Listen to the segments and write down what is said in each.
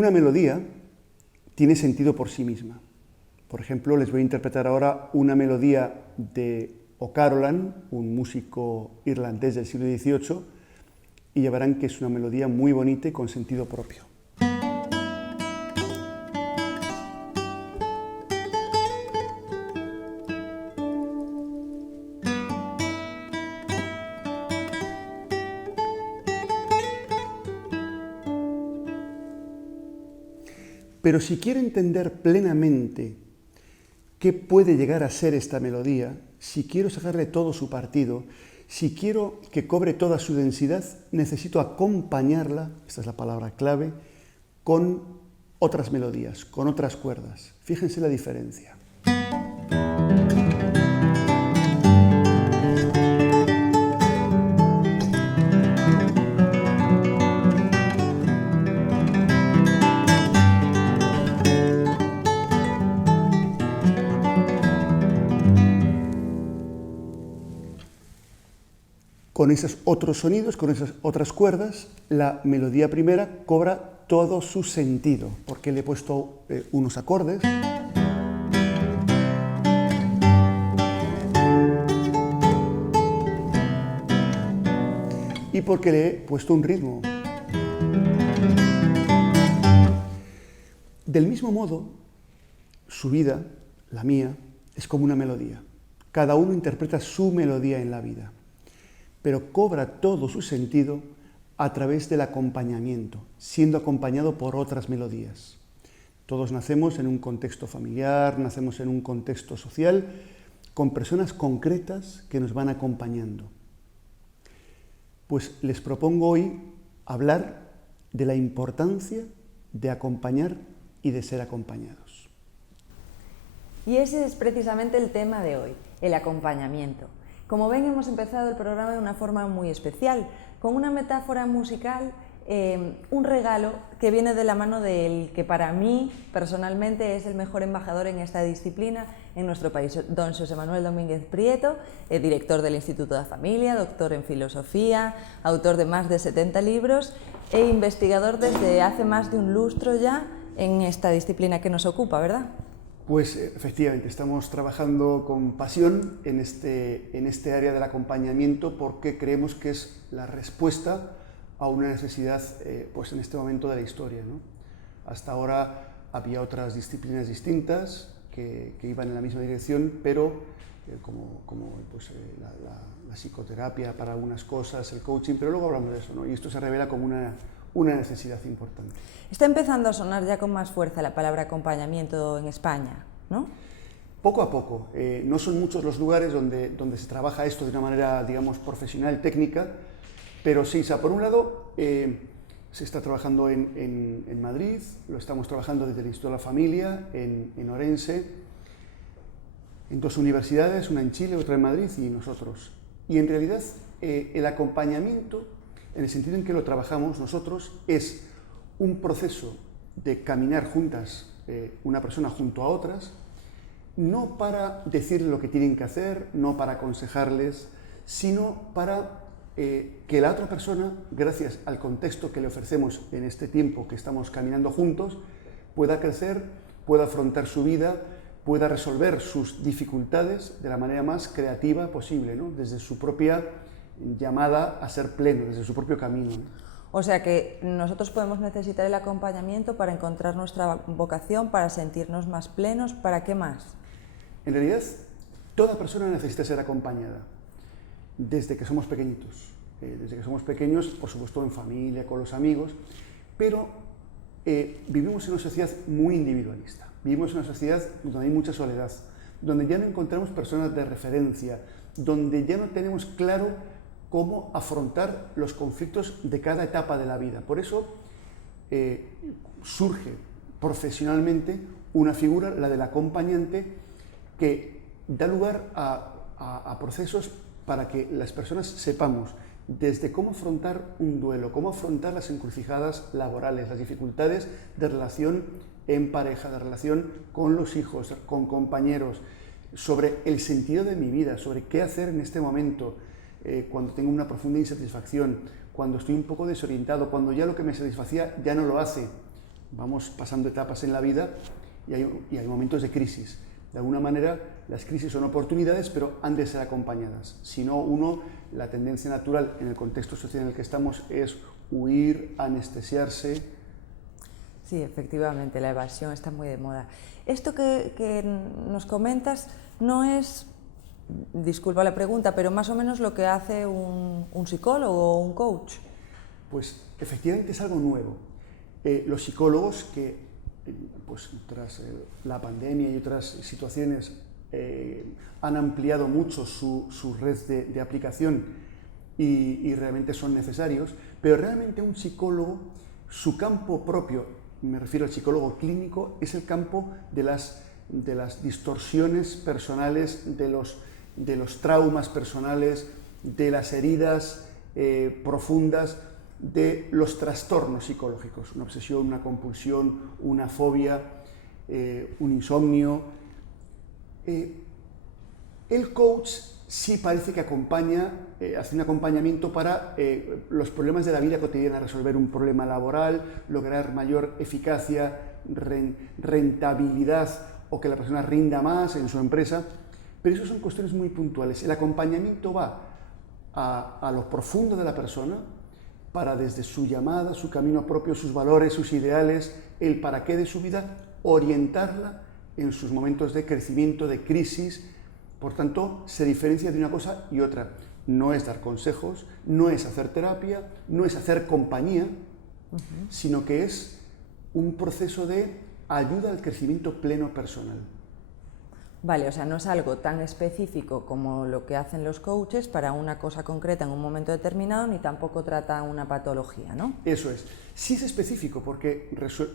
Una melodía tiene sentido por sí misma. Por ejemplo, les voy a interpretar ahora una melodía de O'Carolan, un músico irlandés del siglo XVIII, y ya verán que es una melodía muy bonita y con sentido propio. Pero si quiero entender plenamente qué puede llegar a ser esta melodía, si quiero sacarle todo su partido, si quiero que cobre toda su densidad, necesito acompañarla, esta es la palabra clave, con otras melodías, con otras cuerdas. Fíjense la diferencia. Con esos otros sonidos, con esas otras cuerdas, la melodía primera cobra todo su sentido, porque le he puesto unos acordes. Y porque le he puesto un ritmo. Del mismo modo, su vida, la mía, es como una melodía. Cada uno interpreta su melodía en la vida, pero cobra todo su sentido a través del acompañamiento, siendo acompañado por otras melodías. Todos nacemos en un contexto familiar, nacemos en un contexto social, con personas concretas que nos van acompañando. Pues les propongo hoy hablar de la importancia de acompañar y de ser acompañados. Y ese es precisamente el tema de hoy, el acompañamiento. Como ven, hemos empezado el programa de una forma muy especial, con una metáfora musical, un regalo que viene de la mano del que para mí personalmente es el mejor embajador en esta disciplina en nuestro país, don José Manuel Domínguez Prieto, director del Instituto de la Familia, doctor en filosofía, autor de más de 70 libros e investigador desde hace más de un lustro ya en esta disciplina que nos ocupa, ¿verdad? Pues efectivamente, estamos trabajando con pasión en este área del acompañamiento porque creemos que es la respuesta a una necesidad pues en este momento de la historia, ¿no? Hasta ahora había otras disciplinas distintas que iban en la misma dirección, pero como pues, la psicoterapia para algunas cosas, el coaching, pero luego hablamos de eso, ¿no? Y esto se revela como una necesidad importante. Está empezando a sonar ya con más fuerza la palabra acompañamiento en España, ¿no? Poco a poco. No son muchos los lugares donde se trabaja esto de una manera, digamos, profesional, técnica, pero sí, o sea, por un lado, se está trabajando en Madrid, lo estamos trabajando desde el Instituto de la Familia, en Orense, en dos universidades, una en Chile, otra en Madrid y nosotros. Y en realidad, el acompañamiento, en el sentido en que lo trabajamos nosotros, es un proceso de caminar juntas, una persona junto a otras, no para decirles lo que tienen que hacer, no para aconsejarles, sino para que la otra persona, gracias al contexto que le ofrecemos en este tiempo que estamos caminando juntos, pueda crecer, pueda afrontar su vida, pueda resolver sus dificultades de la manera más creativa posible, ¿no? Desde su propia llamada a ser pleno, desde su propio camino, ¿no? O sea que nosotros podemos necesitar el acompañamiento para encontrar nuestra vocación, para sentirnos más plenos, ¿para qué más? En realidad, toda persona necesita ser acompañada, desde que somos pequeñitos. Desde que somos pequeños, por supuesto en familia, con los amigos, pero vivimos en una sociedad muy individualista. Vivimos en una sociedad donde hay mucha soledad, donde ya no encontramos personas de referencia, donde ya no tenemos claro cómo afrontar los conflictos de cada etapa de la vida. Por eso surge profesionalmente una figura, la del acompañante, que da lugar a procesos para que las personas sepamos desde cómo afrontar un duelo, cómo afrontar las encrucijadas laborales, las dificultades de relación en pareja, de relación con los hijos, con compañeros, sobre el sentido de mi vida, sobre qué hacer en este momento, cuando tengo una profunda insatisfacción, cuando estoy un poco desorientado, cuando ya lo que me satisfacía ya no lo hace. vamos pasando etapas en la vida y hay momentos de crisis. De alguna manera, las crisis son oportunidades, pero han de ser acompañadas. Si no, la tendencia natural en el contexto social en el que estamos es huir, anestesiarse. Sí, efectivamente, la evasión está muy de moda. Esto que nos comentas no es, disculpa la pregunta, pero más o menos lo que hace un psicólogo o un coach. Pues efectivamente es algo nuevo. Los psicólogos que pues tras la pandemia y otras situaciones han ampliado mucho su red de aplicación y realmente son necesarios, pero realmente un psicólogo, su campo propio, me refiero al psicólogo clínico, es el campo de las distorsiones personales, de los traumas personales, de las heridas profundas, de los trastornos psicológicos, una obsesión, una compulsión, una fobia, un insomnio. El coach sí parece que acompaña, hace un acompañamiento para los problemas de la vida cotidiana, resolver un problema laboral, lograr mayor eficacia, rentabilidad o que la persona rinda más en su empresa, pero eso son cuestiones muy puntuales. El acompañamiento va a lo profundo de la persona, para desde su llamada, su camino propio, sus valores, sus ideales, el para qué de su vida, orientarla en sus momentos de crecimiento, de crisis. Por tanto, se diferencia de una cosa y otra. No es dar consejos, no es hacer terapia, no es hacer compañía, sino que es un proceso de ayuda al crecimiento pleno personal. Vale, o sea, no es algo tan específico como lo que hacen los coaches para una cosa concreta en un momento determinado, ni tampoco trata una patología, ¿no? Eso es. Sí es específico porque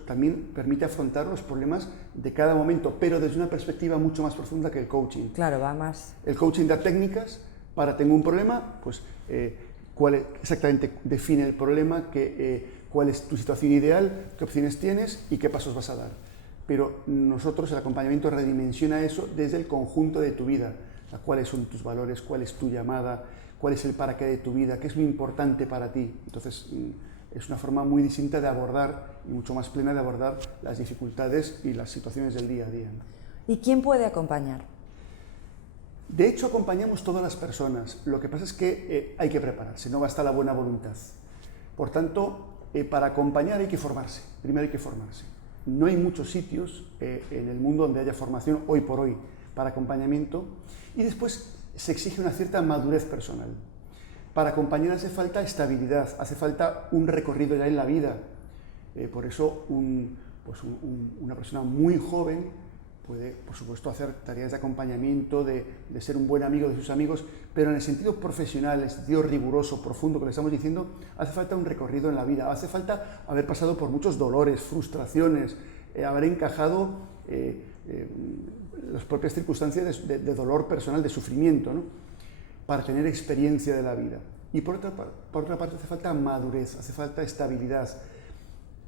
también permite afrontar los problemas de cada momento, pero desde una perspectiva mucho más profunda que el coaching. Claro, va más... El coaching da técnicas para tengo un problema, pues exactamente define el problema, cuál es tu situación ideal, qué opciones tienes y qué pasos vas a dar. Pero nosotros, el acompañamiento redimensiona eso desde el conjunto de tu vida. ¿Cuáles son tus valores? ¿Cuál es tu llamada? ¿Cuál es el para qué de tu vida? ¿Qué es lo importante para ti? Entonces, es una forma muy distinta de abordar y mucho más plena de abordar las dificultades y las situaciones del día a día, ¿no? ¿Y quién puede acompañar? De hecho, acompañamos todas las personas. Lo que pasa es que hay que prepararse, no basta la buena voluntad. Por tanto, para acompañar hay que formarse. Primero hay que formarse. No hay muchos sitios en el mundo donde haya formación hoy por hoy para acompañamiento y después se exige una cierta madurez personal. Para acompañar hace falta estabilidad, hace falta un recorrido ya en la vida. Por eso una persona muy joven puede, por supuesto, hacer tareas de acompañamiento, de ser un buen amigo de sus amigos, pero en el sentido profesional, en el sentido riguroso, profundo que le estamos diciendo, hace falta un recorrido en la vida, hace falta haber pasado por muchos dolores, frustraciones, haber encajado las propias circunstancias de dolor personal, de sufrimiento, ¿no? Para tener experiencia de la vida. Y por otra parte hace falta madurez, hace falta estabilidad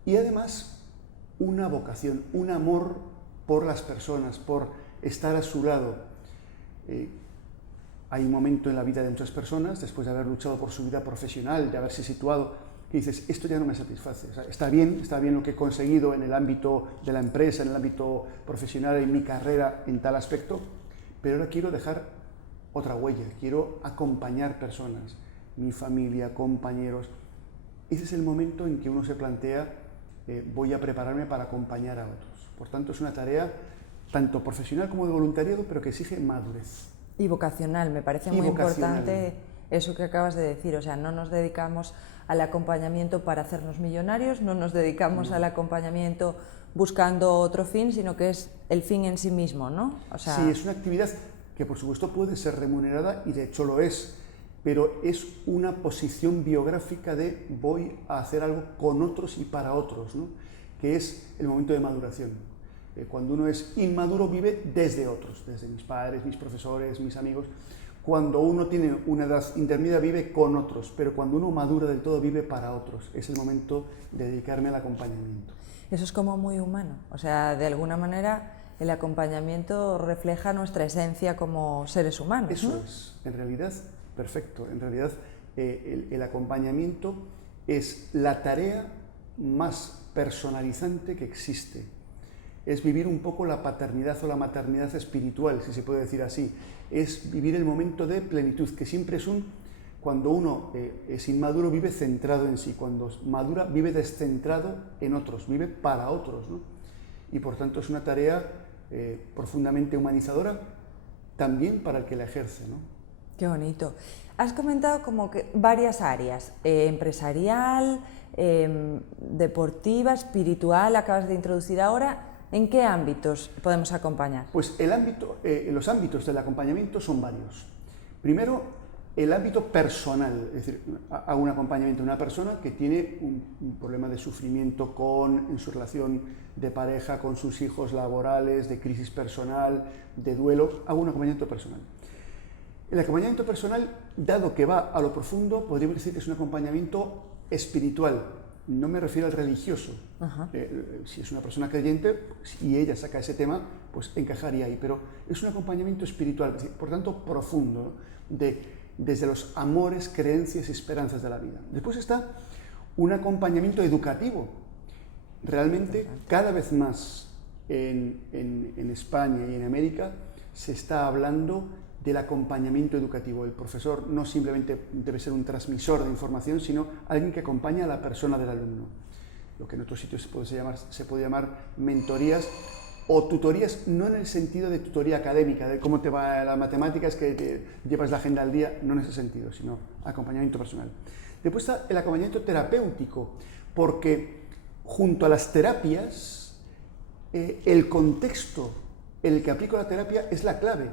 y además una vocación, un amor por las personas, por estar a su lado. Hay un momento en la vida de muchas personas, después de haber luchado por su vida profesional, de haberse situado, que dices, esto ya no me satisface. O sea, está bien lo que he conseguido en el ámbito de la empresa, en el ámbito profesional, en mi carrera, en tal aspecto, pero ahora quiero dejar otra huella, quiero acompañar personas, mi familia, compañeros. Ese es el momento en que uno se plantea, voy a prepararme para acompañar a otros. Por tanto, es una tarea tanto profesional como de voluntariado, pero que exige madurez. Y vocacional, me parece muy importante eso que acabas de decir. O sea, no nos dedicamos al acompañamiento para hacernos millonarios, no nos dedicamos al acompañamiento buscando otro fin, sino que es el fin en sí mismo, ¿no? O sea... Sí, es una actividad que por supuesto puede ser remunerada y de hecho lo es, pero es una posición biográfica de voy a hacer algo con otros y para otros, ¿no? Que es el momento de maduración. Cuando uno es inmaduro vive desde otros, desde mis padres, mis profesores, mis amigos. Cuando uno tiene una edad intermedia vive con otros, pero cuando uno madura del todo vive para otros. Es el momento de dedicarme al acompañamiento. Eso es como muy humano, o sea, de alguna manera el acompañamiento refleja nuestra esencia como seres humanos, Eso ¿no? es, en realidad, perfecto. En realidad, el acompañamiento es la tarea más personalizante que existe. Es vivir un poco la paternidad o la maternidad espiritual, si se puede decir así. Es vivir el momento de plenitud, que siempre es cuando uno es inmaduro, vive centrado en sí. Cuando madura, vive descentrado en otros, vive para otros, ¿no? Y por tanto es una tarea profundamente humanizadora, también para el que la ejerce, ¿no? Qué bonito. Has comentado como que varias áreas, empresarial, deportiva, espiritual, acabas de introducir ahora. ¿En qué ámbitos podemos acompañar? Pues los ámbitos del acompañamiento son varios. Primero, el ámbito personal, es decir, hago un acompañamiento a una persona que tiene un problema de sufrimiento en su relación de pareja, con sus hijos laborales, de crisis personal, de duelo, hago un acompañamiento personal. El acompañamiento personal, dado que va a lo profundo, podríamos decir que es un acompañamiento espiritual. No me refiero al religioso. Si es una persona creyente y ella saca ese tema, pues encajaría ahí. Pero es un acompañamiento espiritual, por tanto profundo, ¿no? Desde los amores, creencias y esperanzas de la vida. Después está un acompañamiento educativo. Realmente, cada vez más en España y en América se está hablando del acompañamiento educativo. El profesor no simplemente debe ser un transmisor de información, sino alguien que acompaña a la persona del alumno. Lo que en otros sitios se puede llamar mentorías o tutorías, no en el sentido de tutoría académica, de cómo te va la matemática, es que te llevas la agenda al día, no en ese sentido, sino acompañamiento personal. Después está el acompañamiento terapéutico, porque junto a las terapias, el contexto en el que aplico la terapia es la clave.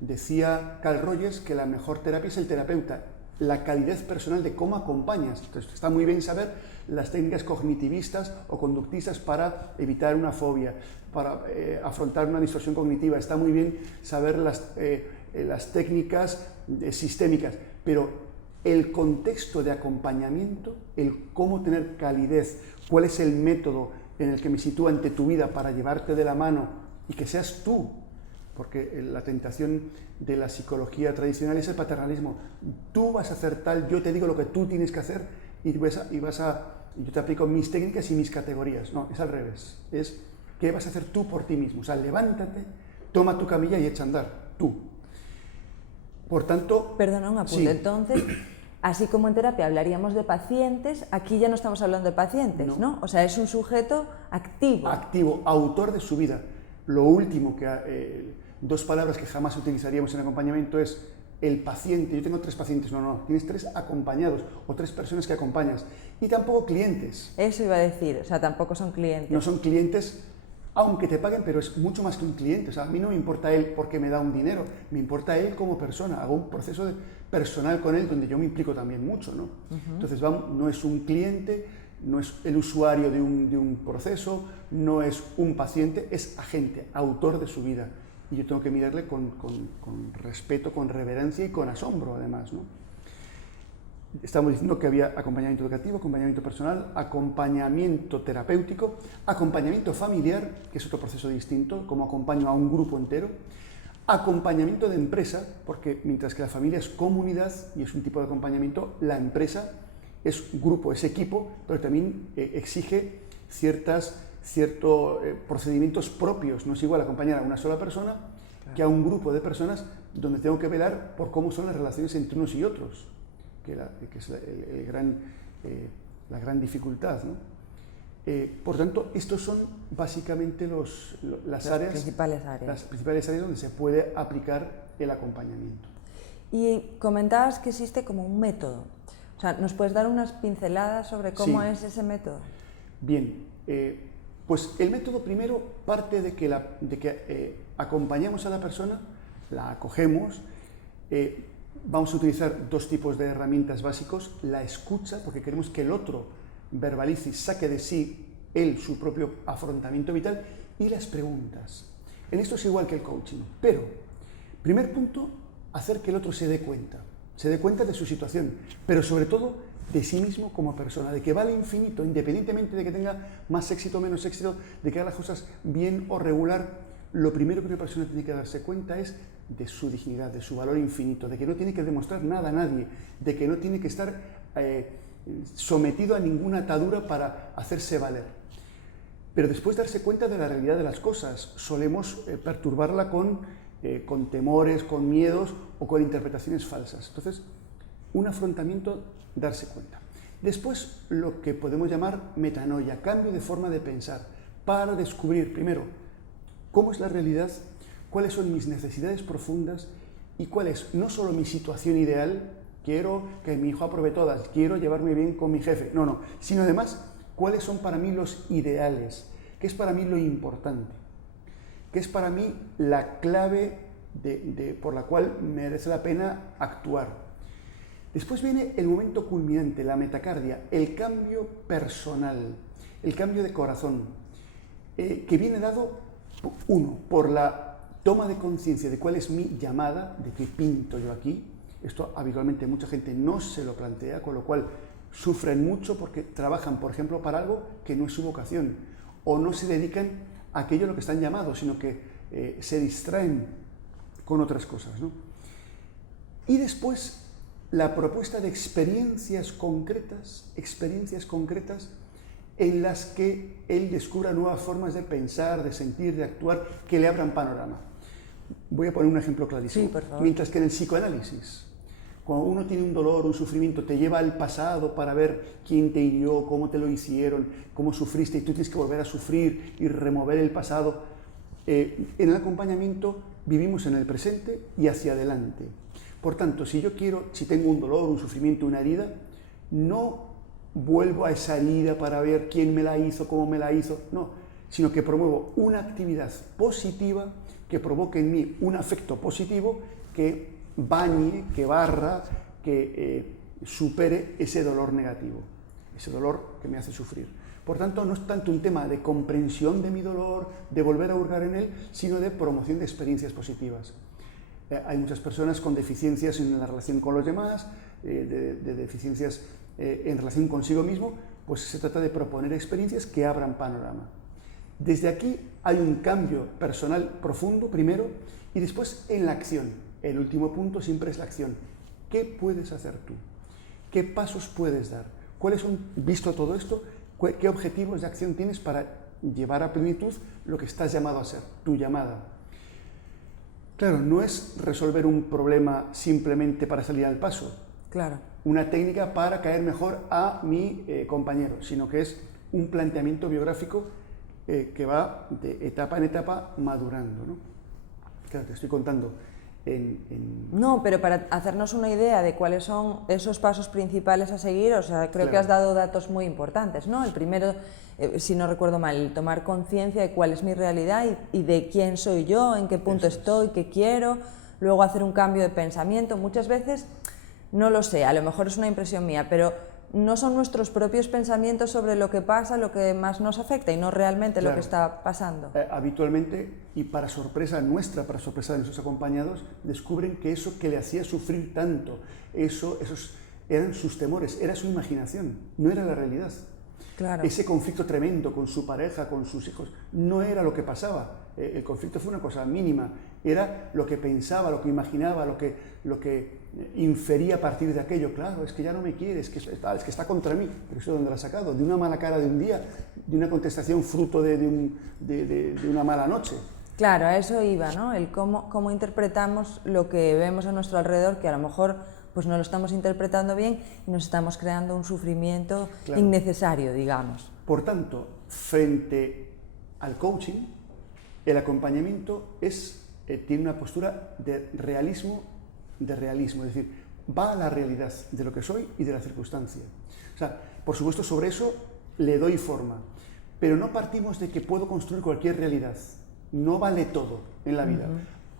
Decía Carl Rogers que la mejor terapia es el terapeuta, la calidez personal de cómo acompañas. Entonces, está muy bien saber las técnicas cognitivistas o conductistas para evitar una fobia, para afrontar una distorsión cognitiva. Está muy bien saber las técnicas sistémicas, pero el contexto de acompañamiento, el cómo tener calidez, cuál es el método en el que me sitúo ante tu vida para llevarte de la mano y que seas tú, porque la tentación de la psicología tradicional es el paternalismo. Tú vas a hacer tal, yo te digo lo que tú tienes que hacer y yo te aplico mis técnicas y mis categorías. No, es al revés. Es qué vas a hacer tú por ti mismo. O sea, levántate, toma tu camilla y echa a andar, tú. Por tanto... Perdona un apunte. Sí. Entonces, así como en terapia hablaríamos de pacientes, aquí ya no estamos hablando de pacientes, ¿no? O sea, es un sujeto activo. Activo, autor de su vida. Lo último dos palabras que jamás utilizaríamos en acompañamiento es el paciente. Yo tengo 3 pacientes, no, tienes 3 acompañados o 3 personas que acompañas y tampoco clientes. Eso iba a decir, o sea, tampoco son clientes. No son clientes, aunque te paguen, pero es mucho más que un cliente. O sea, a mí no me importa él porque me da un dinero, me importa él como persona. Hago un proceso personal con él donde yo me implico también mucho, ¿no? Entonces, no es un cliente, no es el usuario de un proceso, no es un paciente, es agente, autor de su vida. Y yo tengo que mirarle con respeto, con reverencia y con asombro, además, ¿no? Estamos diciendo que había acompañamiento educativo, acompañamiento personal, acompañamiento terapéutico, acompañamiento familiar, que es otro proceso distinto, como acompaño a un grupo entero, acompañamiento de empresa, porque mientras que la familia es comunidad y es un tipo de acompañamiento, la empresa es grupo, es equipo, pero también exige ciertos procedimientos propios. No es igual acompañar a una sola persona que a un grupo de personas donde tengo que velar por cómo son las relaciones entre unos y otros, que es la gran dificultad, ¿no? Por tanto, estos son básicamente las principales áreas. Las principales áreas donde se puede aplicar el acompañamiento. Y comentabas que existe como un método. O sea, ¿nos puedes dar unas pinceladas sobre cómo es ese método? Bien, pues el método primero parte de que acompañamos a la persona, la acogemos, vamos a utilizar 2 tipos de herramientas básicos: la escucha, porque queremos que el otro verbalice y saque de sí su propio afrontamiento vital, y las preguntas. En esto es igual que el coaching, pero, primer punto, hacer que el otro se dé cuenta de su situación, pero sobre todo de sí mismo como persona, de que vale infinito, independientemente de que tenga más éxito o menos éxito, de que haga las cosas bien o regular. Lo primero que una persona tiene que darse cuenta es de su dignidad, de su valor infinito, de que no tiene que demostrar nada a nadie, de que no tiene que estar sometido a ninguna atadura para hacerse valer. Pero después darse cuenta de la realidad de las cosas, solemos perturbarla con temores, con miedos o con interpretaciones falsas. Entonces, un afrontamiento, darse cuenta. Después, lo que podemos llamar metanoia, cambio de forma de pensar, para descubrir, primero, cómo es la realidad, cuáles son mis necesidades profundas y cuál es no solo mi situación ideal, quiero que mi hijo apruebe todas, quiero llevarme bien con mi jefe, no, sino además, cuáles son para mí los ideales, qué es para mí lo importante, qué es para mí la clave por la cual merece la pena actuar. Después viene el momento culminante, la metacardia, el cambio personal, el cambio de corazón, que viene dado, uno, por la toma de conciencia de cuál es mi llamada, de qué pinto yo aquí. Esto habitualmente mucha gente no se lo plantea, con lo cual sufren mucho porque trabajan, por ejemplo, para algo que no es su vocación, o no se dedican a aquello a lo que están llamados, sino que se distraen con otras cosas, ¿no? Y después, la propuesta de experiencias concretas en las que él descubra nuevas formas de pensar, de sentir, de actuar, que le abran panorama. Voy a poner un ejemplo clarísimo. Sí, por favor. Mientras que en el psicoanálisis, cuando uno tiene un dolor, un sufrimiento, te lleva al pasado para ver quién te hirió, cómo te lo hicieron, cómo sufriste, y tú tienes que volver a sufrir y remover el pasado. En el acompañamiento vivimos en el presente y hacia adelante. Por tanto, si tengo un dolor, un sufrimiento, una herida, no vuelvo a esa herida para ver quién me la hizo, cómo me la hizo, no, sino que promuevo una actividad positiva que provoque en mí un afecto positivo que bañe, que barra, que supere ese dolor negativo, ese dolor que me hace sufrir. Por tanto, no es tanto un tema de comprensión de mi dolor, de volver a hurgar en él, sino de promoción de experiencias positivas. Hay muchas personas con deficiencias en la relación con los demás, de deficiencias en relación consigo mismo, pues se trata de proponer experiencias que abran panorama. Desde aquí hay un cambio personal profundo, primero, y después en la acción. El último punto siempre es la acción. ¿Qué puedes hacer tú? ¿Qué pasos puedes dar? ¿Cuáles son, visto todo esto, qué objetivos de acción tienes para llevar a plenitud lo que estás llamado a ser, tu llamada? Claro, no es resolver un problema simplemente para salir al paso. Claro. Una técnica para caer mejor a mi compañero, sino que es un planteamiento biográfico que va de etapa en etapa madurando, ¿no? Claro, te estoy contando No, pero para hacernos una idea de cuáles son esos pasos principales a seguir, o sea, creo Claro. que has dado datos muy importantes, ¿no? El primero, si no recuerdo mal, el tomar conciencia de cuál es mi realidad y de quién soy yo, en qué punto estoy, qué quiero, luego hacer un cambio de pensamiento. Muchas veces, no lo sé, a lo mejor es una impresión mía, pero no son nuestros propios pensamientos sobre lo que pasa lo que más nos afecta y no realmente lo que está pasando. Habitualmente, y para sorpresa nuestra, para sorpresa de nuestros acompañados, descubren que eso que le hacía sufrir tanto, esos eran sus temores, era su imaginación, no era la realidad. Claro. Ese conflicto tremendo con su pareja, con sus hijos, no era lo que pasaba. El conflicto fue una cosa mínima, era lo que pensaba, lo que imaginaba, lo que infería a partir de aquello. Claro, es que ya no me quiere, es que está contra mí. Pero eso, ¿dónde lo ha sacado? De una mala cara de un día, de una contestación fruto de una mala noche. Claro, a eso iba, ¿no? El cómo interpretamos lo que vemos a nuestro alrededor, que a lo mejor pues no lo estamos interpretando bien y nos estamos creando un sufrimiento innecesario, digamos. Por tanto, frente al coaching, el acompañamiento tiene una postura de realismo, es decir, va a la realidad de lo que soy y de la circunstancia. O sea, por supuesto, sobre eso le doy forma, pero no partimos de que puedo construir cualquier realidad. No vale todo en la vida.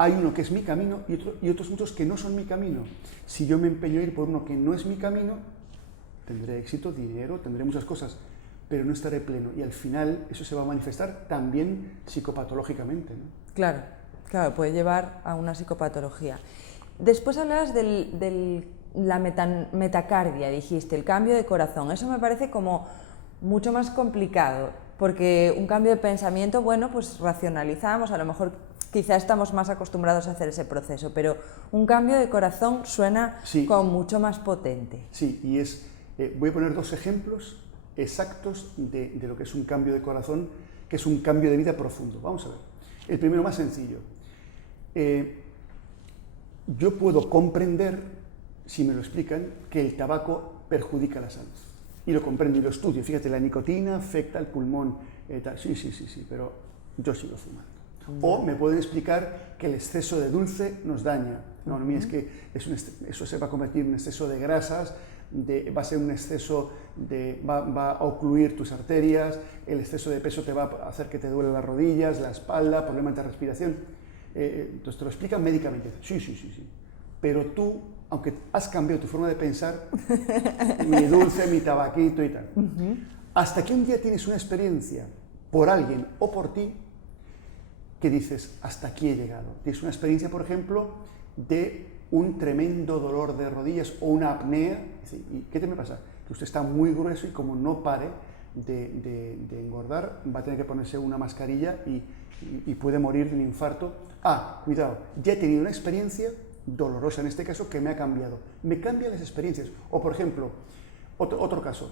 Hay uno que es mi camino y otros muchos que no son mi camino. Si yo me empeño a ir por uno que no es mi camino, tendré éxito, dinero, tendré muchas cosas, pero no estaré pleno. Y al final eso se va a manifestar también psicopatológicamente, ¿no? Claro, puede llevar a una psicopatología. Después hablabas de la metacardia, dijiste, el cambio de corazón. Eso me parece como mucho más complicado, porque un cambio de pensamiento, bueno, pues racionalizamos, a lo mejor quizá estamos más acostumbrados a hacer ese proceso, pero un cambio de corazón suena como mucho más potente. Sí, y es Voy a poner dos ejemplos exactos de lo que es un cambio de corazón, que es un cambio de vida profundo. Vamos a ver. El primero más sencillo. Yo puedo comprender, si me lo explican, que el tabaco perjudica la salud. Y lo comprendo y lo estudio. Fíjate, la nicotina afecta al pulmón. Sí, pero yo sigo fumando. O me pueden explicar que el exceso de dulce nos daña. No, mira, es que eso se va a convertir en un exceso de grasas, va a ser un exceso va a ocluir tus arterias, el exceso de peso te va a hacer que te duelen las rodillas, la espalda, problemas de respiración. Entonces te lo explican médicamente. Sí. Pero tú, aunque has cambiado tu forma de pensar, mi dulce, mi tabaquito y tal, hasta que un día tienes una experiencia por alguien o por ti que dices, hasta aquí he llegado. Tienes una experiencia, por ejemplo, de un tremendo dolor de rodillas o una apnea. ¿Y qué te me pasa? Que usted está muy grueso y como no pare de engordar, va a tener que ponerse una mascarilla y puede morir de un infarto. Cuidado, ya he tenido una experiencia dolorosa en este caso que me ha cambiado. Me cambian las experiencias. O por ejemplo, otro caso,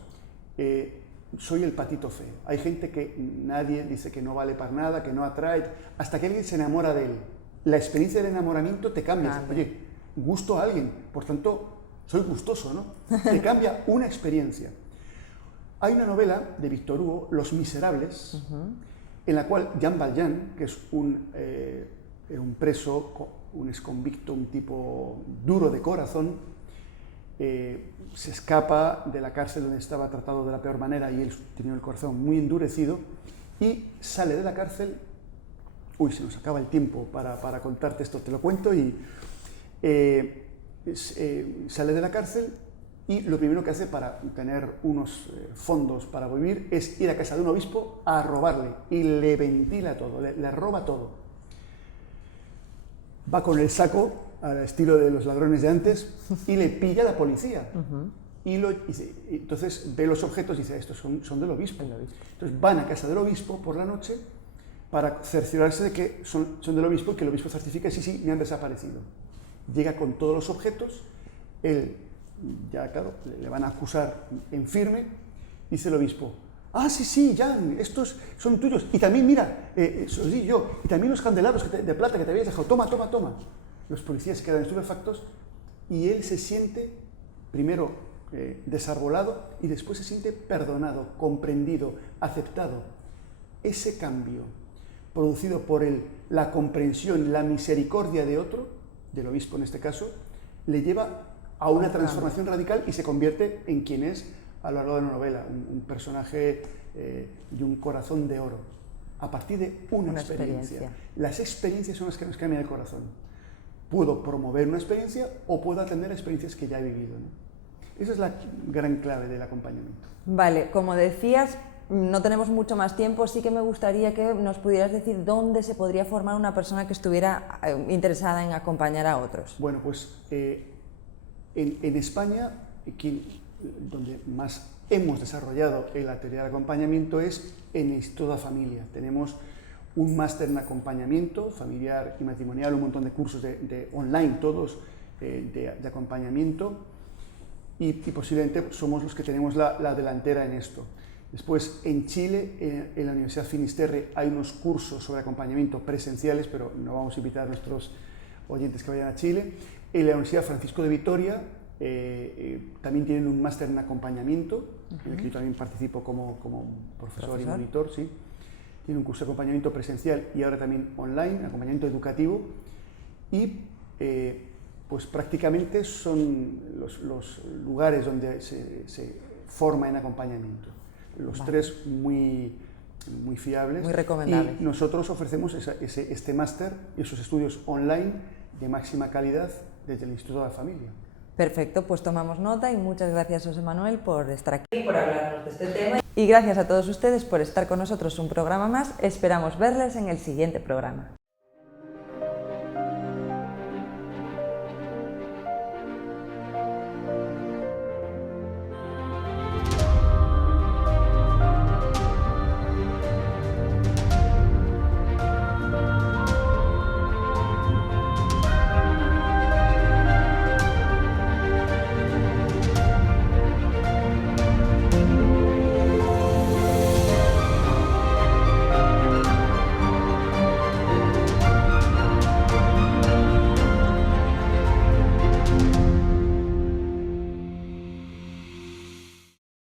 soy el patito feo. Hay gente que nadie dice que no vale para nada, que no atrae, hasta que alguien se enamora de él. La experiencia del enamoramiento te cambia. Oye, gusto a alguien, por tanto, soy gustoso, ¿no? Te cambia una experiencia. Hay una novela de Victor Hugo, Los Miserables, en la cual Jean Valjean, que es un preso, un exconvicto, un tipo duro de corazón, se escapa de la cárcel donde estaba tratado de la peor manera y él tenía el corazón muy endurecido y sale de la cárcel. Se nos acaba el tiempo para contarte esto, te lo cuento. Sale de la cárcel y lo primero que hace para tener unos fondos para vivir es ir a casa de un obispo a robarle y le ventila todo, le roba todo. Va con el saco al estilo de los ladrones de antes y le pilla a la policía. Entonces ve los objetos y dice, estos son del obispo. Entonces van a casa del obispo por la noche para cerciorarse de que son del obispo y que el obispo certifique sí, me han desaparecido. Llega con todos los objetos, él, ya claro, le van a acusar en firme, dice el obispo, sí, Jan, estos son tuyos, y también, mira, soy yo, y también los candelabros de plata que te habías dejado, toma. Los policías se quedan estupefactos y él se siente, primero, desarbolado y después se siente perdonado, comprendido, aceptado. Ese cambio, producido por la comprensión, la misericordia de otro, del obispo en este caso, le lleva a una transformación radical y se convierte en quien es a lo largo de la novela, un personaje de un corazón de oro, a partir de una experiencia. Las experiencias son las que nos cambian el corazón. Puedo promover una experiencia o puedo atender a experiencias que ya he vivido, ¿no? Esa es la gran clave del acompañamiento. Vale, como decías, no tenemos mucho más tiempo, sí que me gustaría que nos pudieras decir dónde se podría formar una persona que estuviera interesada en acompañar a otros. Bueno, pues en España, donde más hemos desarrollado la teoría del acompañamiento es en el Instituto de la Familia. Tenemos un máster en acompañamiento familiar y matrimonial, un montón de cursos online, todos de acompañamiento, y posiblemente somos los que tenemos la delantera en esto. Después, en Chile, en la Universidad Finisterre, hay unos cursos sobre acompañamiento presenciales, pero no vamos a invitar a nuestros oyentes que vayan a Chile. En la Universidad Francisco de Vitoria también tienen un máster en acompañamiento, en el que yo también participo como profesor y monitor, sí. Tienen un curso de acompañamiento presencial y ahora también online, acompañamiento educativo, y pues prácticamente son los lugares donde se forma en acompañamiento. Los tres muy fiables. Muy recomendables. Y nosotros ofrecemos este máster y esos estudios online de máxima calidad desde el Instituto de la Familia. Perfecto, pues tomamos nota y muchas gracias, José Manuel, por estar aquí, por hablarnos de este tema. Y gracias a todos ustedes por estar con nosotros un programa más. Esperamos verles en el siguiente programa.